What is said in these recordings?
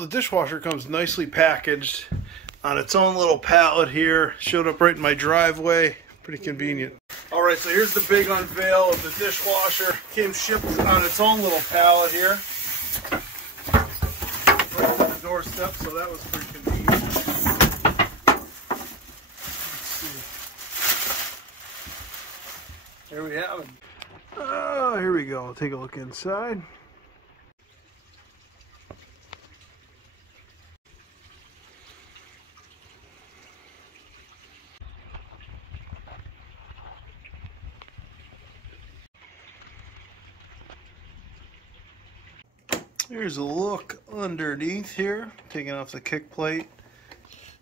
The dishwasher comes nicely packaged on its own little pallet here. Showed up right in my driveway. Pretty convenient. Alright, so here's the big unveil of the dishwasher. Came shipped on its own little pallet here. Right to the doorstep, so that was pretty convenient. Let's see. Here we have it. Oh, here we go. Take a look inside. Here's a look underneath here, taking off the kick plate.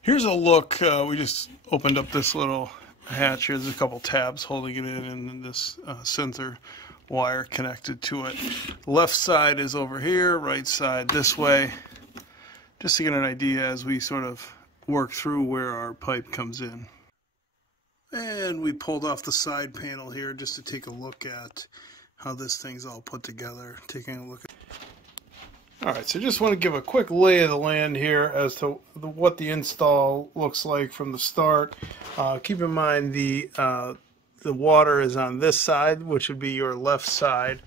Here's a look, we just opened up this little hatch here. There's a couple tabs holding it in, and this sensor wire connected to it. The left side is over here, right side this way. Just to get an idea as we sort of work through where our pipe comes in. And we pulled off the side panel here just to take a look at how this thing's all put together. Taking a look at. Alright, so just want to give a quick lay of the land here as to what the install looks like from the start. Keep in mind the water is on this side, which would be your left side,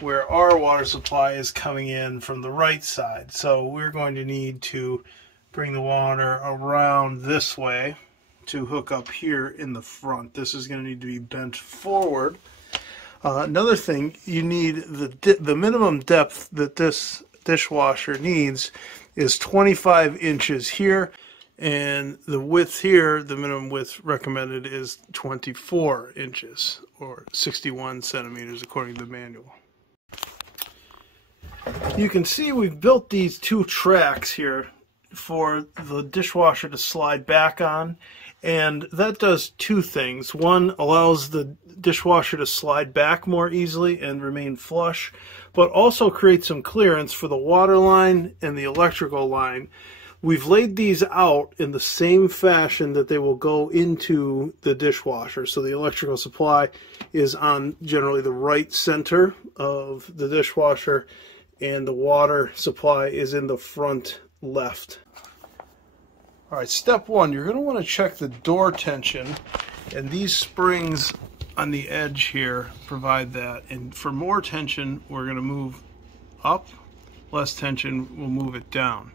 where our water supply is coming in from the right side. So we're going to need to bring the water around this way to hook up here in the front. This is going to need to be bent forward. Another thing, you need the minimum depth that this dishwasher needs is 25 inches here, and the width here, the minimum width recommended is 24 inches or 61 centimeters according to the manual. You can see we've built these two tracks here for the dishwasher to slide back on, and that does two things. One, allows the dishwasher to slide back more easily and remain flush, but also creates some clearance for the water line and the electrical line. We've laid these out in the same fashion that they will go into the dishwasher. So the electrical supply is on generally the right center of the dishwasher, and the water supply is in the front left. Alright, step one, you're going to want to check the door tension, and these springs on the edge here provide that. And for more tension, we're going to move up. Less tension, we'll move it down.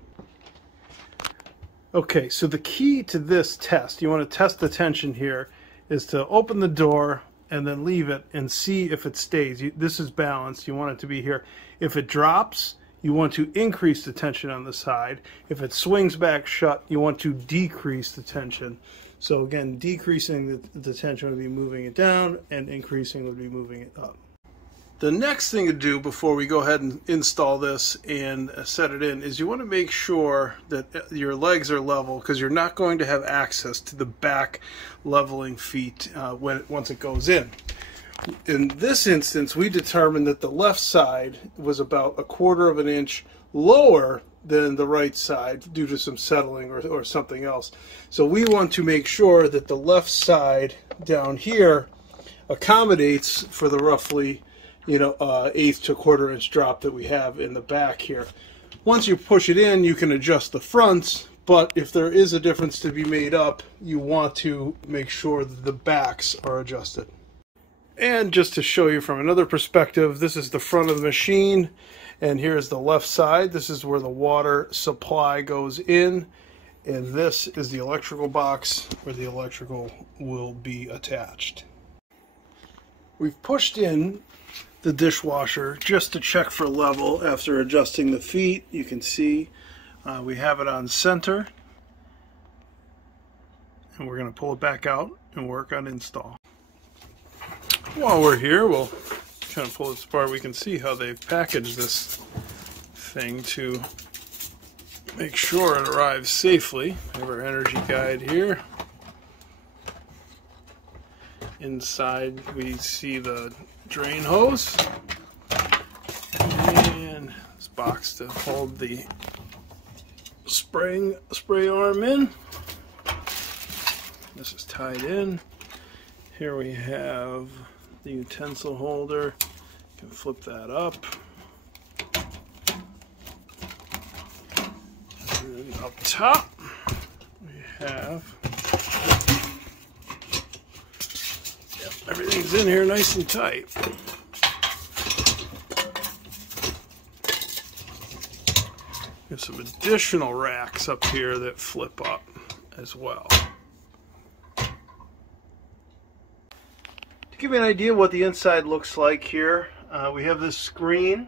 Okay, so the key to this test, you want to test the tension here, is to open the door and then leave it and see if it stays. This is balanced, you want it to be here. If it drops, you want to increase the tension on the side. If it swings back shut, you want to decrease the tension. So again, decreasing the tension would be moving it down, and increasing would be moving it up. The next thing to do before we go ahead and install this and set it in is you want to make sure that your legs are level, because you're not going to have access to the back leveling feet once it goes in. In this instance, we determined that the left side was about 1/4 of an inch lower than the right side due to some settling or something else. So we want to make sure that the left side down here accommodates for the roughly 1/8 to 1/4 inch drop that we have in the back here. Once you push it in, you can adjust the fronts, but if there is a difference to be made up, you want to make sure that the backs are adjusted. And just to show you from another perspective, this is the front of the machine, and here's the left side. This is where the water supply goes in, and this is the electrical box where the electrical will be attached. We've pushed in the dishwasher just to check for level after adjusting the feet. You can see we have it on center, and we're going to pull it back out and work on install. While we're here, we'll kind of pull this apart. We can see how they've packaged this thing to make sure it arrives safely. We have our energy guide here. Inside we see the drain hose and this box to hold the spray arm in. This is tied in. Here we have the utensil holder. You can flip that up. up top, we have, yep, everything's in here nice and tight. There's some additional racks up here that flip up as well. To give you an idea what the inside looks like here, we have this screen,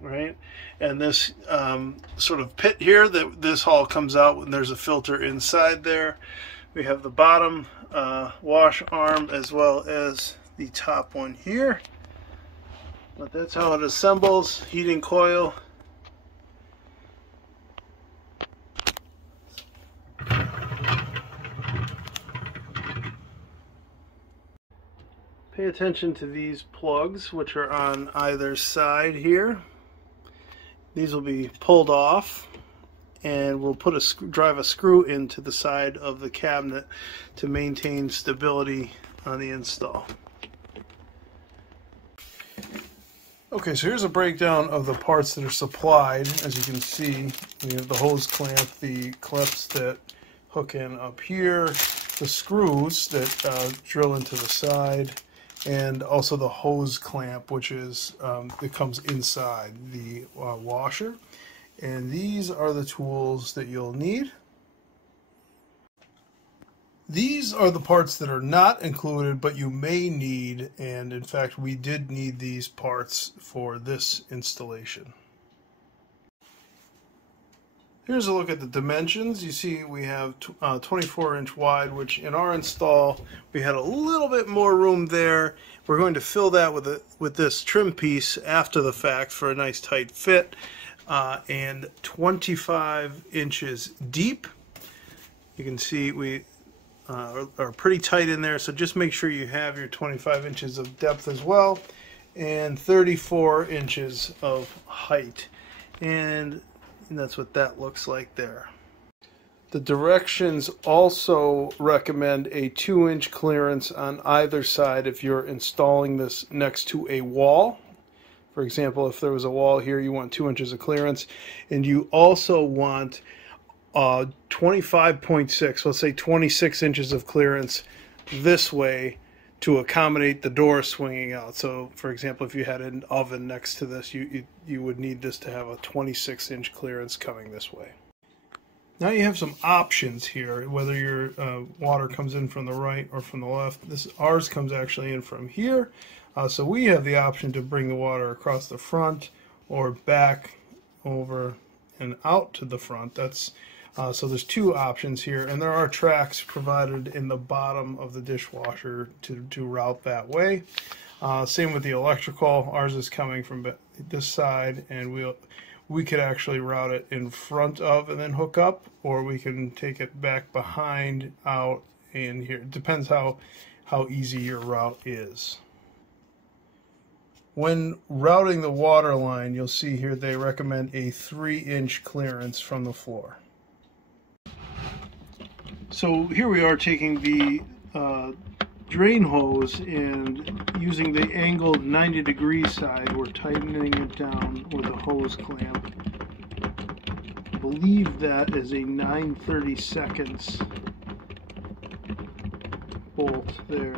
right? And this sort of pit here that this all comes out when there's a filter inside there. We have the bottom wash arm as well as the top one here. But that's how it assembles. Heating coil. Pay attention to these plugs, which are on either side here. These will be pulled off, and we'll put drive a screw into the side of the cabinet to maintain stability on the install. Okay, so here's a breakdown of the parts that are supplied. As you can see, we have the hose clamp, the clips that hook in up here, the screws that drill into the side, and also the hose clamp, which is that comes inside the washer. And these are the tools that you'll need. These are the parts that are not included, but you may need, and in fact we did need these parts for this installation. Here's a look at the dimensions. You see we have 24-inch wide, which in our install we had a little bit more room there. We're going to fill that with this trim piece after the fact for a nice tight fit, and 25 inches deep. You can see we are pretty tight in there, so just make sure you have your 25 inches of depth as well, and 34 inches of height. And that's what that looks like there. The directions also recommend a 2-inch clearance on either side if you're installing this next to a wall. For example, if there was a wall here, you want 2 inches of clearance, and you also want 25.6, let's say 26 inches of clearance this way to accommodate the door swinging out. So for example, if you had an oven next to this, you would need this to have a 26-inch clearance coming this way. Now you have some options here, whether your water comes in from the right or from the left. Ours comes actually in from here, so we have the option to bring the water across the front or back over and out to the front. So there's two options here, and there are tracks provided in the bottom of the dishwasher to route that way. Same with the electrical. Ours is coming from this side, and we could actually route it in front of and then hook up, or we can take it back behind, out, in here. It depends how easy your route is. When routing the water line, you'll see here they recommend a 3-inch clearance from the floor. So here we are taking the drain hose and using the angled 90-degree side, we're tightening it down with a hose clamp. I believe that is a 9/32 bolt there.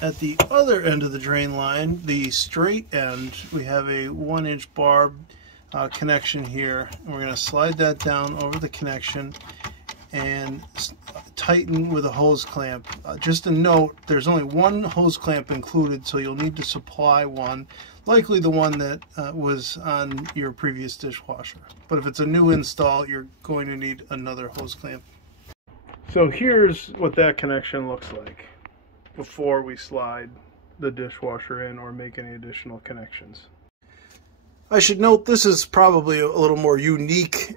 At the other end of the drain line, the straight end, we have a 1-inch barb connection here, and we're going to slide that down over the connection and tighten with a hose clamp. Just a note, there's only one hose clamp included, so you'll need to supply one, likely the one that was on your previous dishwasher. But if it's a new install, you're going to need another hose clamp. So here's what that connection looks like before we slide the dishwasher in or make any additional connections. I should note this is probably a little more unique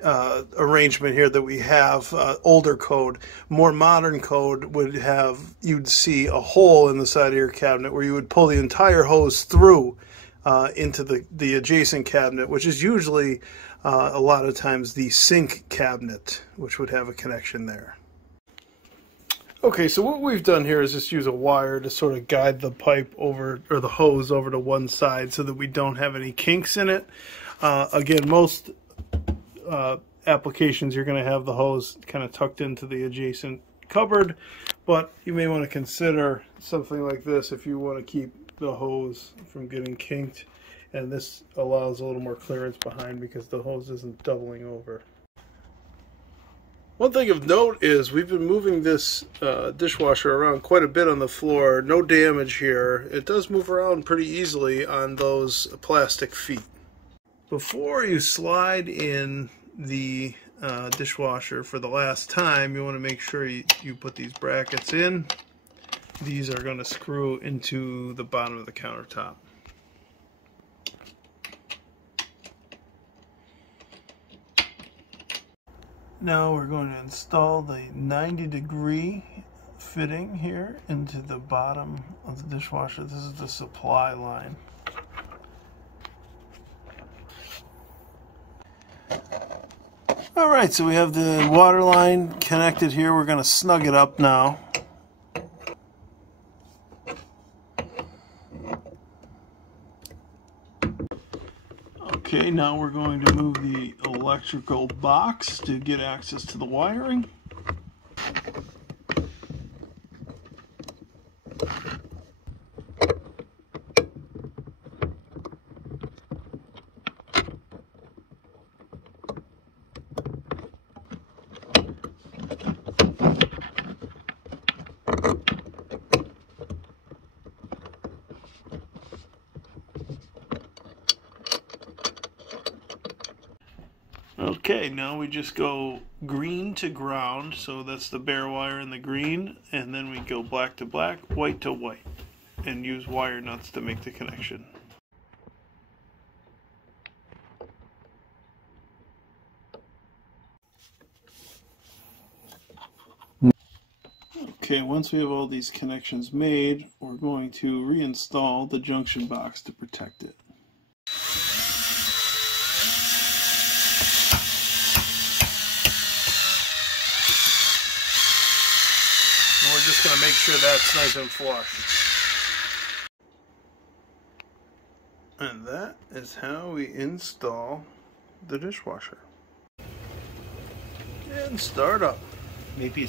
arrangement here that we have. Older code, more modern code would have, you'd see a hole in the side of your cabinet where you would pull the entire hose through into the adjacent cabinet, which is usually a lot of times the sink cabinet, which would have a connection there. Okay, so what we've done here is just use a wire to sort of guide the pipe over, or the hose over to one side so that we don't have any kinks in it. Again, most applications, you're going to have the hose kind of tucked into the adjacent cupboard, but you may want to consider something like this if you want to keep the hose from getting kinked, and this allows a little more clearance behind because the hose isn't doubling over. One thing of note is we've been moving this dishwasher around quite a bit on the floor. No damage here. It does move around pretty easily on those plastic feet. Before you slide in the dishwasher for the last time, you want to make sure you put these brackets in. These are going to screw into the bottom of the countertop. Now we're going to install the 90-degree fitting here into the bottom of the dishwasher. This is the supply line. Alright, so we have the water line connected here. We're going to snug it up now. Okay, now we're going to move the electrical box to get access to the wiring. Okay, now we just go green to ground, so that's the bare wire in the green, and then we go black to black, white to white, and use wire nuts to make the connection. Okay, once we have all these connections made, we're going to reinstall the junction box to protect it. And we're just going to make sure that's nice and flush. And that is how we install the dishwasher. And start up. Maybe